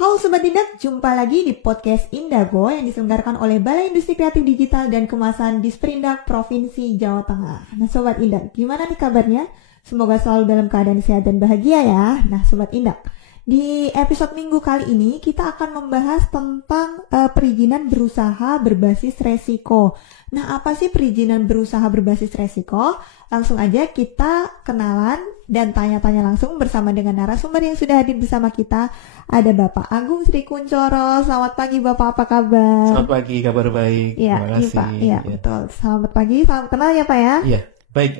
Halo Sobat Indak, jumpa lagi di podcast Indago yang diselenggarakan oleh Balai Industri Kreatif Digital dan Kemasan Disperindak Provinsi Jawa Tengah. Nah Sobat Indak, gimana nih kabarnya? Semoga selalu dalam keadaan sehat dan bahagia ya. Nah Sobat Indak, di episode minggu kali ini kita akan membahas tentang perizinan berusaha berbasis resiko. Nah apa sih perizinan berusaha berbasis resiko? Langsung aja kita kenalan dan tanya-tanya langsung bersama dengan narasumber yang sudah hadir bersama kita. Ada Bapak Agung Sri Kuncoro. Selamat pagi Bapak, apa kabar? Selamat pagi, kabar baik. Ya, Terima kasih. Pak. Ya, betul. Selamat pagi, salam kenal ya Pak ya. Iya, baik.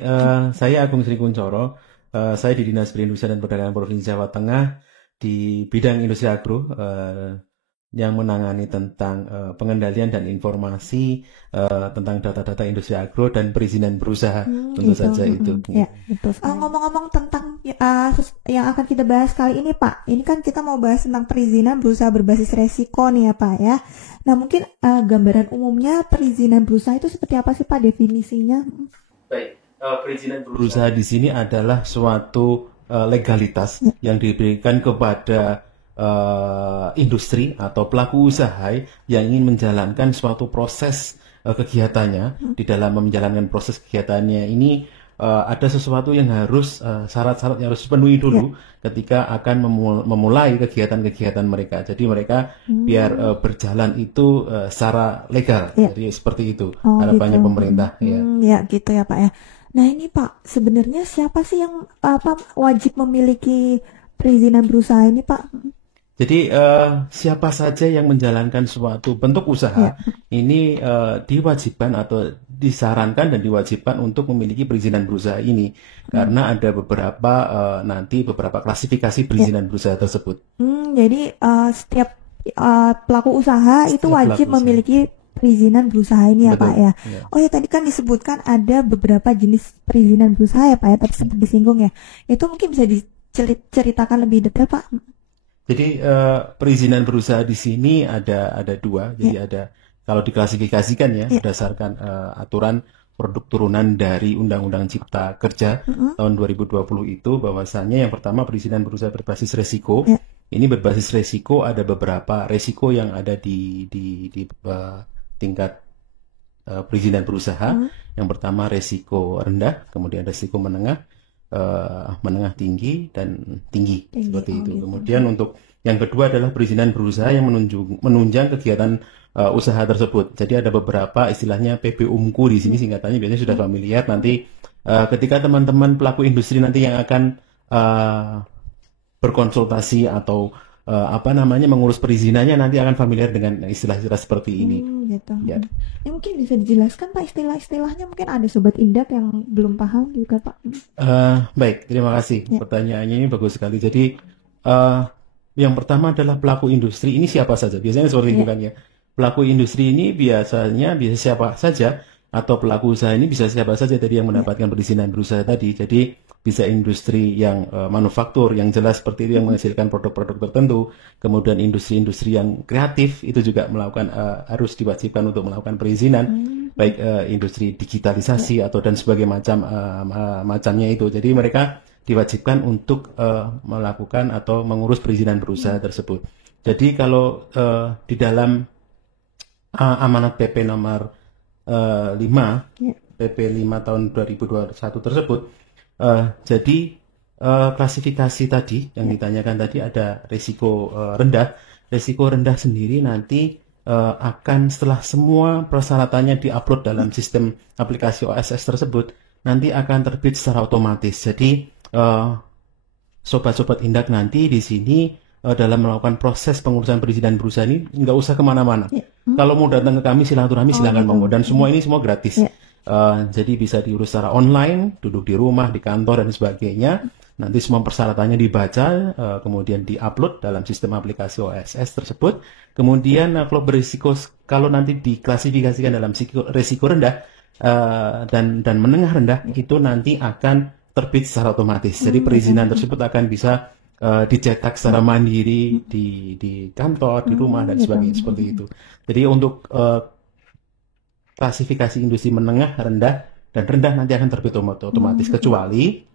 Saya Agung Sri Kuncoro. Saya di Dinas Perindustrian dan Perdagangan Provinsi Jawa Tengah di bidang industri agro yang menangani tentang pengendalian dan informasi tentang data-data industri agro dan perizinan berusaha. Tentu saja itu. Ya, betul. Ngomong-ngomong tentang yang akan kita bahas kali ini Pak, ini kan kita mau bahas tentang perizinan berusaha berbasis resiko nih ya Pak ya. Nah mungkin gambaran umumnya perizinan berusaha itu seperti apa sih Pak definisinya? Baik, perizinan berusaha di sini adalah suatu legalitas yang diberikan kepada industri atau pelaku usaha yang ingin menjalankan suatu proses kegiatannya. Di dalam menjalankan proses kegiatannya ini ada sesuatu yang harus syarat-syarat yang harus dipenuhi dulu ketika akan memulai kegiatan-kegiatan mereka. Jadi mereka biar berjalan itu secara legal. Jadi seperti itu harapannya gitu. Pemerintah. Ya gitu ya Pak ya. Nah ini Pak, sebenarnya siapa sih yang wajib memiliki perizinan berusaha ini Pak? Jadi siapa saja yang menjalankan suatu bentuk usaha ini diwajibkan atau disarankan dan diwajibkan untuk memiliki perizinan berusaha ini karena ada beberapa nanti beberapa klasifikasi perizinan berusaha tersebut. Jadi setiap pelaku usaha itu wajib memiliki perizinan berusaha ini ya Pak ya. Oh ya tadi kan disebutkan ada beberapa jenis perizinan berusaha ya Pak ya, tadi sempat disinggung ya. Itu mungkin bisa diceritakan lebih detail Pak. Jadi perizinan berusaha di sini ada dua. Jadi ada kalau diklasifikasikan ya berdasarkan aturan produk turunan dari Undang-Undang Cipta Kerja tahun 2020 itu bahwasanya yang pertama perizinan berusaha berbasis resiko. Ini berbasis resiko ada beberapa resiko yang ada di tingkat perizinan berusaha. Yang pertama resiko rendah, kemudian resiko menengah tinggi dan tinggi seperti itu. Kemudian untuk yang kedua adalah perizinan berusaha yang menunjang kegiatan usaha tersebut. Jadi ada beberapa istilahnya PBUMKU di sini singkatannya biasanya sudah familiar. Nanti ketika teman-teman pelaku industri nanti yang akan berkonsultasi atau mengurus perizinannya nanti akan familiar dengan istilah-istilah seperti ini. Gitu. Ya. Ini mungkin bisa dijelaskan Pak istilah-istilahnya, mungkin ada Sobat Indak yang belum paham juga Pak. Baik, terima kasih. Pertanyaannya ini bagus sekali. Jadi yang pertama adalah pelaku industri ini siapa saja? Biasanya seperti itu kan ya. Pelaku industri ini biasanya bisa siapa saja atau pelaku usaha ini bisa siapa saja tadi yang mendapatkan perizinan berusaha tadi. Jadi bisa industri yang manufaktur yang jelas seperti itu yang menghasilkan produk-produk tertentu, kemudian industri-industri yang kreatif itu juga melakukan harus diwajibkan untuk melakukan perizinan, baik industri digitalisasi atau dan sebagai macamnya itu. Jadi mereka diwajibkan untuk melakukan atau mengurus perizinan berusaha tersebut. Jadi kalau di dalam amanat PP nomor 5 PP 5 tahun 2021 tersebut jadi klasifikasi tadi yang ditanyakan tadi ada risiko rendah. Risiko rendah sendiri nanti akan setelah semua persyaratannya diupload dalam sistem aplikasi OSS tersebut nanti akan terbit secara otomatis. Jadi sobat-sobat Indak nanti di sini dalam melakukan proses pengurusan perizinan berusaha ini nggak usah kemana-mana. Kalau mau datang ke kami silaturahmi silakan monggo dan semua ini semua gratis. Jadi bisa diurus secara online, duduk di rumah, di kantor dan sebagainya. Nanti semua persyaratannya dibaca, kemudian diupload dalam sistem aplikasi OSS tersebut. Kemudian kalau nanti diklasifikasikan dalam risiko rendah dan menengah rendah, itu nanti akan terbit secara otomatis. Jadi perizinan tersebut akan bisa dicetak secara mandiri di kantor, di rumah dan sebagainya seperti itu. Jadi untuk klasifikasi industri menengah, rendah, dan rendah nanti akan terbit otomatis kecuali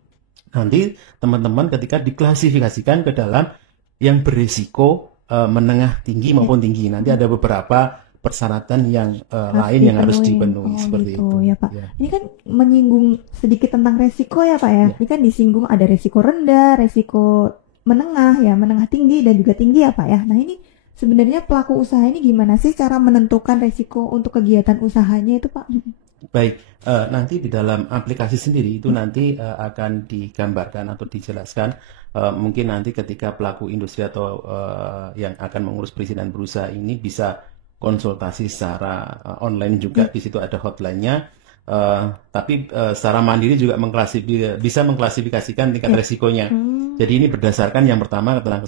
nanti teman-teman ketika diklasifikasikan ke dalam yang berisiko menengah tinggi maupun tinggi. Nanti ada beberapa persyaratan yang lain yang harus dipenuhi seperti gitu, itu. Ya Pak. Ini kan menyinggung sedikit tentang resiko ya Pak ya. Ini kan disinggung ada resiko rendah, resiko menengah ya, menengah tinggi dan juga tinggi ya Pak ya. Nah ini sebenarnya pelaku usaha ini gimana sih cara menentukan resiko untuk kegiatan usahanya itu Pak? Baik, nanti di dalam aplikasi sendiri itu nanti akan digambarkan atau dijelaskan. Mungkin nanti ketika pelaku industri atau yang akan mengurus perizinan berusaha ini bisa konsultasi secara online juga. Di situ ada hotline-nya. Tapi secara mandiri juga bisa mengklasifikasikan tingkat resikonya. Jadi ini berdasarkan yang pertama tentang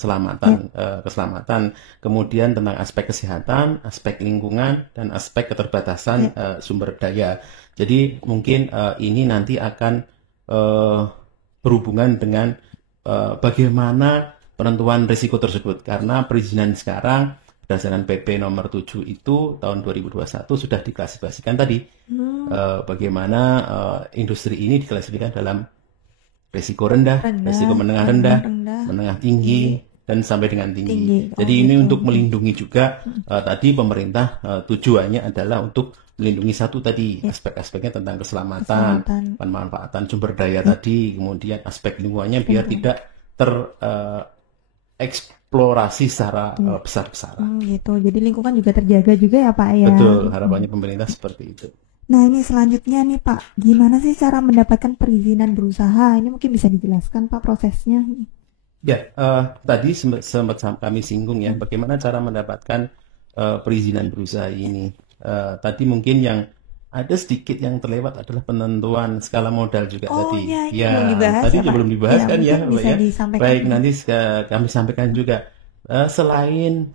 keselamatan, kemudian tentang aspek kesehatan, aspek lingkungan, dan aspek keterbatasan sumber daya. Jadi mungkin ini nanti akan berhubungan dengan bagaimana penentuan risiko tersebut. Karena perizinan sekarang berdasarkan PP nomor 7 itu tahun 2021 sudah diklasifikasikan tadi bagaimana industri ini diklasifikasikan dalam risiko rendah, risiko menengah rendah, menengah tinggi, dan sampai dengan tinggi. Jadi ini untuk melindungi juga tadi pemerintah tujuannya adalah untuk melindungi satu tadi aspek-aspeknya tentang keselamatan, pemanfaatan sumber daya tadi, kemudian aspek lingkungannya biar tidak eksplorasi secara besar-besaran. Gitu. Jadi lingkungan juga terjaga juga ya Pak ya. Betul, harapannya pemerintah seperti itu. Nah ini selanjutnya nih Pak, gimana sih cara mendapatkan perizinan berusaha? Ini mungkin bisa dijelaskan Pak prosesnya? Ya, tadi sempat kami singgung ya, bagaimana cara mendapatkan perizinan berusaha ini. Tadi mungkin yang ada sedikit yang terlewat adalah penentuan skala modal juga tadi. Ya, tadi belum dibahas kan ya. Baik, ya. nanti kami sampaikan juga. Selain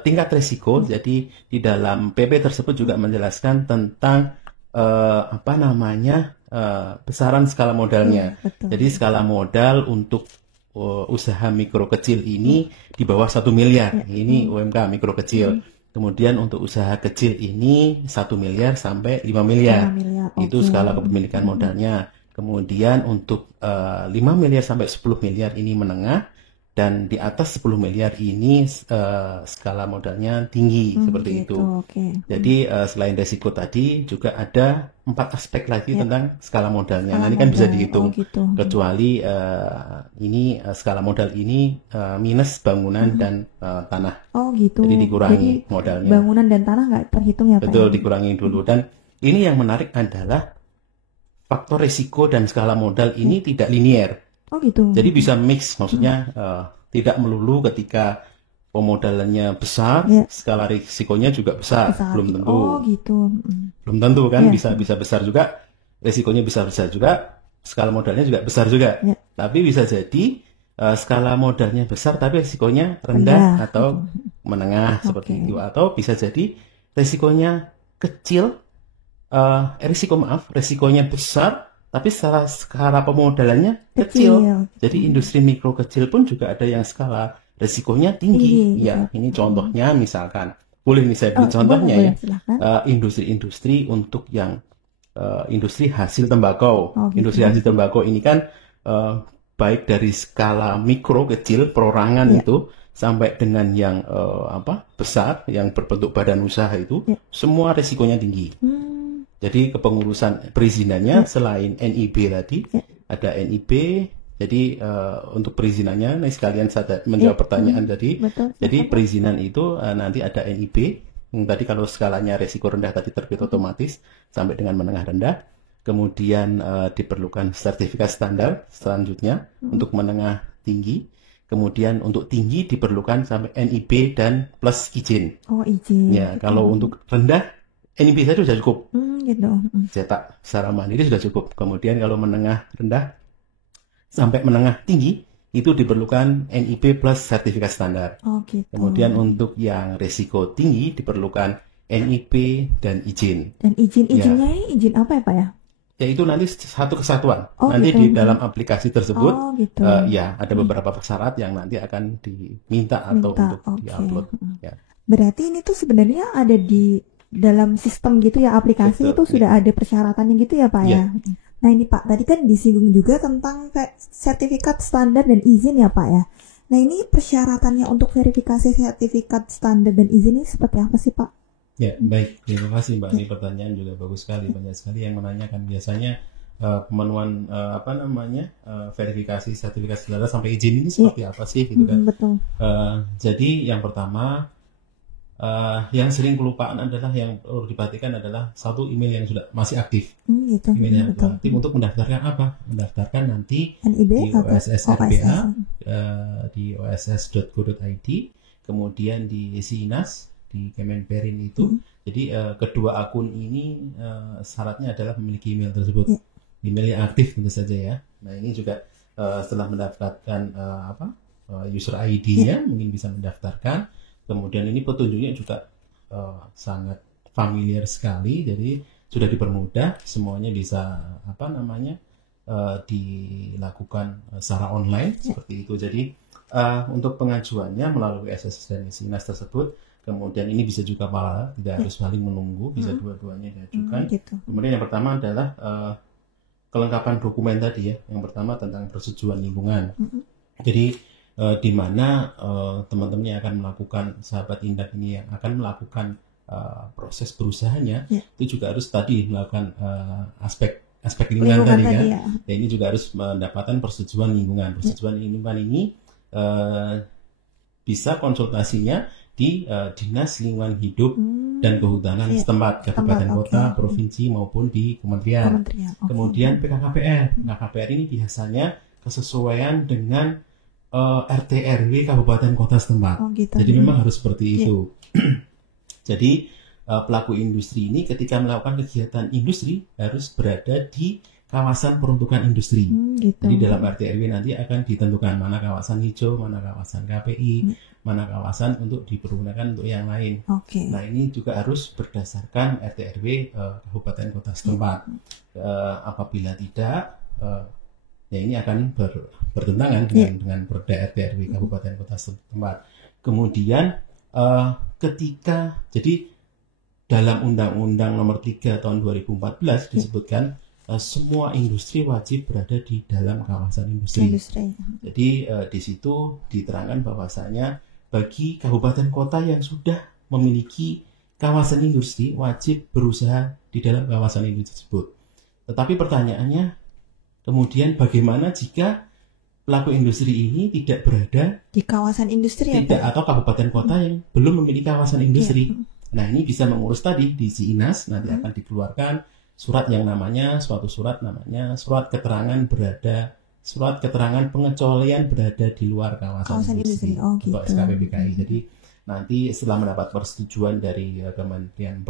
tingkat risiko, jadi di dalam PP tersebut juga menjelaskan tentang besaran skala modalnya. Jadi skala modal untuk usaha mikro kecil ini di bawah 1 miliar. Ini UMK mikro kecil. Kemudian untuk usaha kecil ini 1 miliar sampai 5 miliar. Itu skala kepemilikan modalnya. Kemudian untuk 5 miliar sampai 10 miliar ini menengah. Dan di atas 10 miliar ini skala modalnya tinggi seperti itu. Jadi selain resiko tadi juga ada 4 aspek lagi tentang skala modalnya. Nah ini kan bisa dihitung. Kecuali ini skala modal ini minus bangunan dan tanah. Jadi dikurangi modalnya. Bangunan dan tanah nggak terhitung ya Pak? Betul, dikurangi dulu. Dan ini yang menarik adalah faktor risiko dan skala modal ini tidak linier. Jadi bisa mix, maksudnya tidak melulu ketika pemodalannya besar, skala risikonya juga besar. Belum tentu. Belum tentu kan, bisa besar juga, risikonya bisa besar juga, skala modalnya juga besar juga. Tapi bisa jadi skala modalnya besar tapi risikonya rendah atau menengah seperti itu, atau bisa jadi risikonya kecil, risikonya besar tapi skala pemodalannya kecil. Jadi industri mikro kecil pun juga ada yang skala risikonya tinggi. Ya, ini contohnya misalkan. Boleh nih saya beri contohnya ya. Industri-industri untuk yang industri hasil tembakau. Industri hasil tembakau ini kan baik dari skala mikro kecil perorangan itu sampai dengan yang besar yang berbentuk badan usaha itu semua risikonya tinggi. Jadi kepengurusan perizinannya selain NIB tadi ada NIB. Jadi untuk perizinannya, nih sekalian saya menjawab pertanyaan tadi. Jadi perizinan itu nanti ada NIB. Tadi kalau skalanya risiko rendah tadi terbit otomatis sampai dengan menengah rendah. Kemudian diperlukan sertifikat standar selanjutnya untuk menengah tinggi. Kemudian untuk tinggi diperlukan sampai NIB dan plus izin. Izin. Ya, kalau untuk rendah NIB saja sudah cukup. Cetak secara mandiri sudah cukup. Kemudian kalau menengah rendah sampai menengah tinggi itu diperlukan NIB plus sertifikat standar. Kemudian untuk yang risiko tinggi diperlukan NIB dan izin. Dan izinnya ini izin apa ya Pak ya? Ya itu nanti satu kesatuan. Nanti di dalam aplikasi tersebut ada beberapa syarat yang nanti akan diminta atau untuk diupload. Berarti ini tuh sebenarnya ada di dalam sistem gitu ya, aplikasi itu sudah ada persyaratannya gitu ya Pak ya. Nah ini Pak, tadi kan disinggung juga tentang sertifikat standar dan izin ya Pak ya. Nah, ini persyaratannya untuk verifikasi sertifikat standar dan izin ini seperti apa sih, Pak? Ya, baik. Terima kasih Mbak. Ini pertanyaan juga bagus sekali. Banyak sekali yang menanyakan biasanya pemenuhan verifikasi sertifikat standar sampai izin ini seperti apa sih gitu kan. Betul. Jadi yang pertama yang sering kelupaan adalah yang perlu diperhatikan adalah satu email yang sudah masih aktif. Gitu. Email yang aktif untuk mendaftarkan apa? Mendaftarkan nanti NIB di OSS RPA, di oss.go.id, kemudian di SINAS, di Kemenperin itu. Jadi kedua akun ini syaratnya adalah memiliki email tersebut. Email yang aktif tentu saja ya. Nah, ini juga setelah mendaftarkan user ID-nya mungkin bisa mendaftarkan. Kemudian ini petunjuknya juga sangat familiar sekali, jadi sudah dipermudah, semuanya bisa dilakukan secara online seperti itu. Jadi untuk pengajuannya melalui SSS dan SINAS tersebut, kemudian ini bisa juga paralel, tidak harus saling menunggu, bisa dua-duanya diajukan. Kemudian yang pertama adalah kelengkapan dokumen tadi ya. Yang pertama tentang persetujuan lingkungan. Jadi di mana teman-teman yang akan melakukan sahabat Indak ini yang akan melakukan proses berusahanya itu juga harus tadi melakukan aspek lingkungan tadi kan. Ya, ini juga harus mendapatkan persetujuan lingkungan. Persetujuan lingkungan ini bisa konsultasinya di Dinas Lingkungan Hidup dan Kehutanan setempat, kabupaten, kota, provinsi maupun di kementerian. Kemudian PKKPR ini biasanya kesesuaian dengan RT RW kabupaten kota setempat. Jadi memang harus seperti itu. Jadi pelaku industri ini ketika melakukan kegiatan industri harus berada di kawasan peruntukan industri. Jadi dalam RT RW nanti akan ditentukan mana kawasan hijau, mana kawasan KPI, mana kawasan untuk dipergunakan untuk yang lain. Nah, ini juga harus berdasarkan RT RW kabupaten kota setempat. Apabila tidak ya ini akan bertentangan dengan Perda RT RW kabupaten kota setempat. Kemudian ketika jadi dalam Undang-Undang Nomor 3 Tahun 2014 disebutkan semua industri wajib berada di dalam kawasan industri. Jadi di situ diterangkan bahwasanya bagi kabupaten kota yang sudah memiliki kawasan industri wajib berusaha di dalam kawasan industri tersebut. Tetapi pertanyaannya kemudian bagaimana jika pelaku industri ini tidak berada di kawasan industri atau kabupaten kota yang belum memiliki kawasan industri? Nah, ini bisa mengurus tadi di SINAS, nanti akan dikeluarkan surat keterangan pengecualian berada di luar kawasan industri atau SKPPKI. Jadi nanti setelah mendapat persetujuan dari Kementerian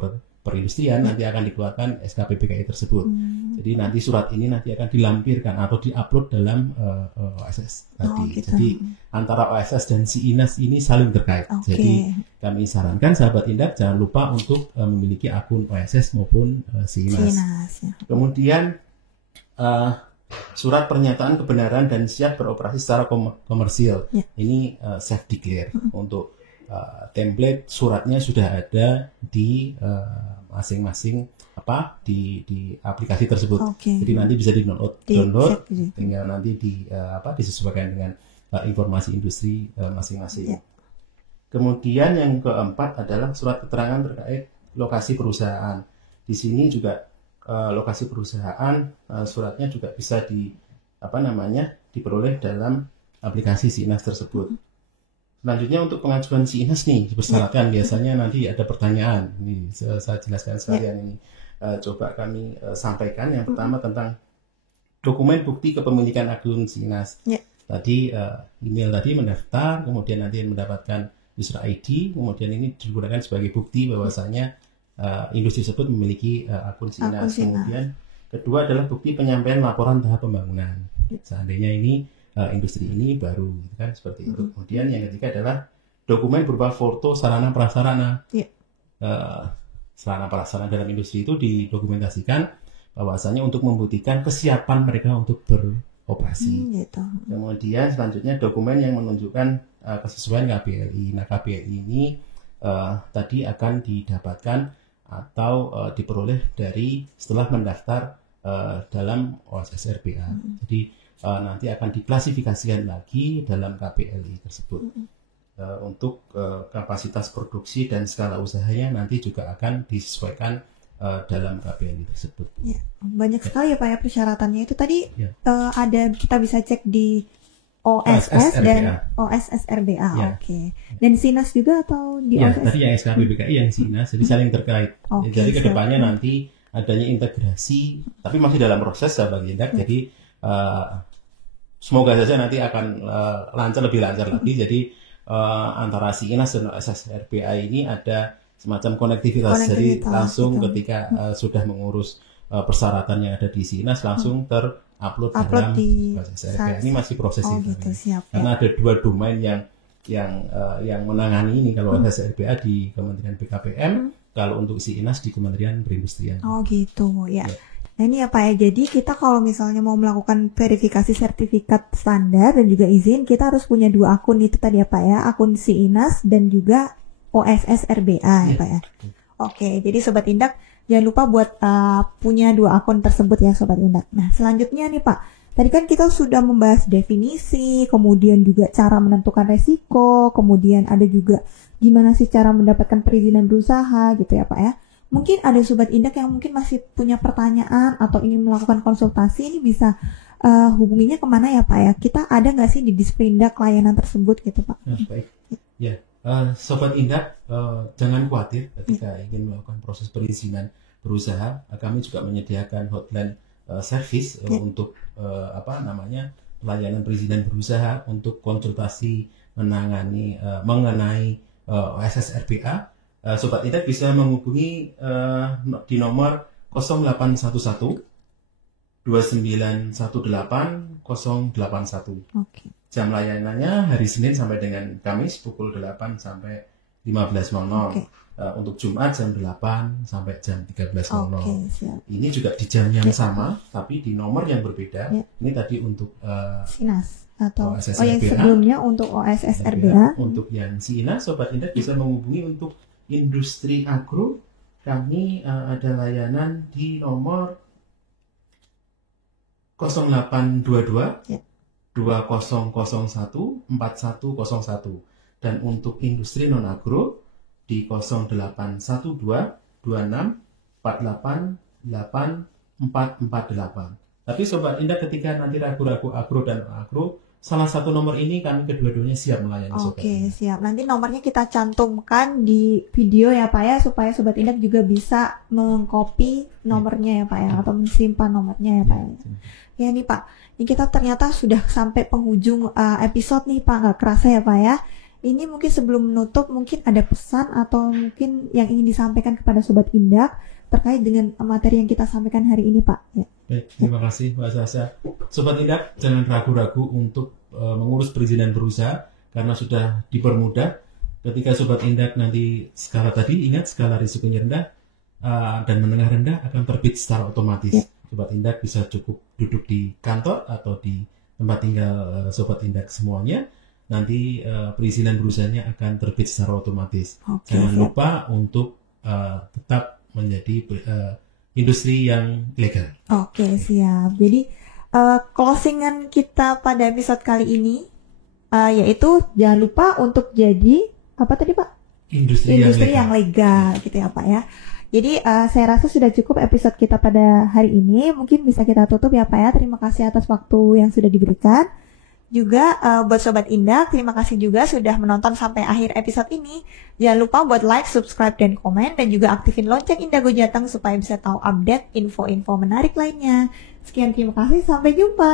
Perindustrian nanti akan dikeluarkan SKPPKI tersebut. Jadi nanti surat ini nanti akan dilampirkan atau diupload dalam OSS tadi. Jadi antara OSS dan SINAS ini saling terkait. Jadi kami sarankan sahabat Indak jangan lupa untuk memiliki akun OSS maupun SINAS. Kemudian surat pernyataan kebenaran dan siap beroperasi secara komersil. Ini self declare untuk template suratnya sudah ada di masing-masing di aplikasi tersebut. Jadi nanti bisa download, tinggal nanti disesuaikan dengan informasi industri masing-masing. Kemudian yang keempat adalah surat keterangan terkait lokasi perusahaan. Di sini juga lokasi perusahaan suratnya juga bisa diperoleh dalam aplikasi SINAS tersebut. Selanjutnya untuk pengajuan SINAS nih dipersyaratkan biasanya nanti ada pertanyaan. Ini saya jelaskan sekalian ini. Coba kami sampaikan. Yang pertama tentang dokumen bukti kepemilikan akun SINAS. Tadi email tadi mendaftar, kemudian nanti mendapatkan user ID, kemudian ini digunakan sebagai bukti bahwasanya industri tersebut memiliki akun SINAS. Kemudian kedua adalah bukti penyampaian laporan tahap pembangunan. Seandainya ini industri ini baru, gitu kan, seperti itu. Kemudian yang ketiga adalah dokumen berupa foto sarana prasarana. Sarana prasarana dalam industri itu didokumentasikan bahwasanya untuk membuktikan kesiapan mereka untuk beroperasi. Kemudian selanjutnya dokumen yang menunjukkan kesesuaian KPLI. Nah, KPLI ini tadi akan didapatkan atau diperoleh dari setelah mendaftar dalam OSS RPA. Jadi nanti akan diklasifikasikan lagi dalam KPLI tersebut. Untuk kapasitas produksi dan skala usahanya nanti juga akan disesuaikan dalam KPLI tersebut. Ya, banyak sekali ya Pak ya persyaratannya itu tadi ada kita bisa cek di OSS dan OSSRBA. Ya. Oke. Dan SINAS juga atau di ya, OSS? Tadi yang SKBBKI, yang SINAS, jadi saling terkait. Jadi kedepannya siap. nanti adanya integrasi, tapi masih dalam proses Sahabat Indak. Jadi semoga saja nanti akan lebih lancar lagi. Jadi antara SINAS dan OSSRBA ini ada semacam konektivitas. Jadi langsung ketika sudah mengurus persyaratan yang ada di SINAS langsung terupload dalam OSSRBA. Ini masih proses itu. Gitu, siap, karena ada dua domain yang menangani ini. Kalau OSSRBA di Kementerian BKPM, kalau untuk SINAS di Kementerian Perindustrian. Oh gitu ya. Nah ini ya Pak ya, jadi kita kalau misalnya mau melakukan verifikasi sertifikat standar dan juga izin, kita harus punya 2 akun itu tadi ya Pak ya, akun SINAS dan juga OSSRBA ya Pak ya. Oke, jadi Sobat Indak jangan lupa buat punya 2 akun tersebut ya Sobat Indak. Nah selanjutnya nih Pak, tadi kan kita sudah membahas definisi, kemudian juga cara menentukan resiko, kemudian ada juga gimana sih cara mendapatkan perizinan berusaha gitu ya Pak ya. Mungkin ada Sobat Indak yang mungkin masih punya pertanyaan atau ingin melakukan konsultasi, ini bisa hubunginya kemana ya Pak ya? Kita ada nggak sih di Disperindak layanan tersebut gitu Pak? Baik, ya Sobat Indak jangan khawatir ketika ingin melakukan proses perizinan berusaha. Kami juga menyediakan hotline service untuk pelayanan perizinan berusaha untuk konsultasi mengenai OSSRBA. Sobat Indak bisa menghubungi di nomor 0811 2918 081. Oke. Jam layanannya hari Senin sampai dengan Kamis pukul 8 sampai 15.00. Untuk Jumat jam 8 sampai jam 13.00. Ini juga di jam yang sama, tapi di nomor yang berbeda. Ini tadi untuk SINAS atau OSSRBA. Yang sebelumnya untuk OSSRBA. Untuk yang SINAS, Sobat Indak bisa menghubungi untuk industri agro. Kami ada layanan di nomor 0822 2001 4101. Dan untuk industri non agro di 0812 26 48 8448. Tapi Sobat Indak ketika nanti ragu-ragu agro dan agro, salah satu nomor ini kami kedua-duanya siap melayani Sobat. Oke, siap. Nanti nomornya kita cantumkan di video ya Pak ya, supaya Sobat Indak juga bisa mengcopy nomornya ya Pak ya, atau mensimpan nomornya ya Pak ya. Ya nih Pak, ini kita ternyata sudah sampai penghujung episode nih Pak, nggak kerasa ya Pak ya. Ini mungkin sebelum menutup, mungkin ada pesan atau mungkin yang ingin disampaikan kepada Sobat Indak terkait dengan materi yang kita sampaikan hari ini Pak. Ya. Baik, terima kasih Mbak Sasha. Sobat Indak, jangan ragu-ragu untuk mengurus perizinan berusaha karena sudah dipermudah. Ketika Sobat Indak nanti skala tadi, ingat skala risikonya rendah dan menengah rendah akan terbit secara otomatis. Ya. Sobat Indak bisa cukup duduk di kantor atau di tempat tinggal Sobat Indak semuanya. Nanti perizinan berusahanya akan terbit secara otomatis. Jangan lupa untuk tetap menjadi industri yang legal. Oke, siap. Jadi closingan kita pada episode kali ini yaitu jangan lupa untuk jadi apa tadi Pak? Industri yang legal gitu ya Pak ya. Jadi saya rasa sudah cukup episode kita pada hari ini. Mungkin bisa kita tutup ya Pak ya. Terima kasih atas waktu yang sudah diberikan. Juga buat Sobat Indak, terima kasih juga sudah menonton sampai akhir episode ini. Jangan lupa buat like, subscribe, dan komen. Dan juga aktifin lonceng Indago Jateng supaya bisa tahu update info-info menarik lainnya. Sekian, terima kasih. Sampai jumpa.